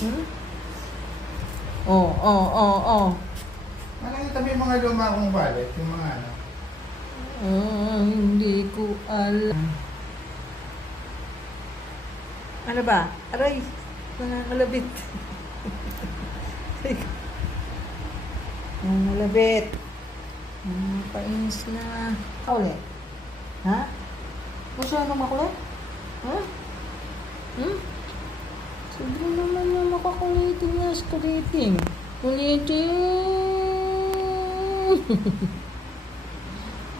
Hmm? Oh. Nakikita mo yung mga luma kong wallet, yung mga ano. Hindi ko alam. Ano ba? Aray, nangangalabit. Nangangalabit. Painis na. Kauli. Ha? Masyadong makulit? Ha? Sobrang naman na makakulitin niya sa kulitin. Kulitin!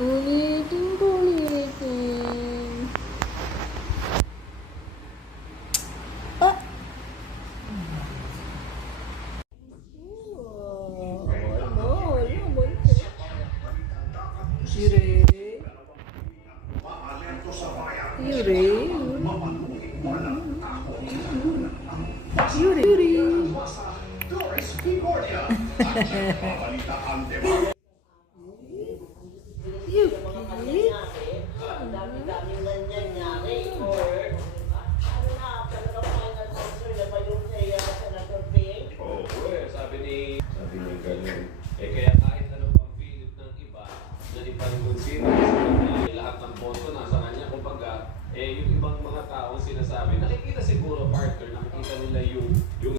Kulitin. Ah! Yuri. Dami-daming nangyayari or ano na, talagang final answer na ba yung kay Senator Ping? Oo, sabi ni ganun. Kaya kahit anong pang pilit ng iba, na ipanconsider na lahat ng boto nasa kanya, kumbaga, yung ibang mga taong sinasabi, nakikita siguro, partner, nakikita nila yung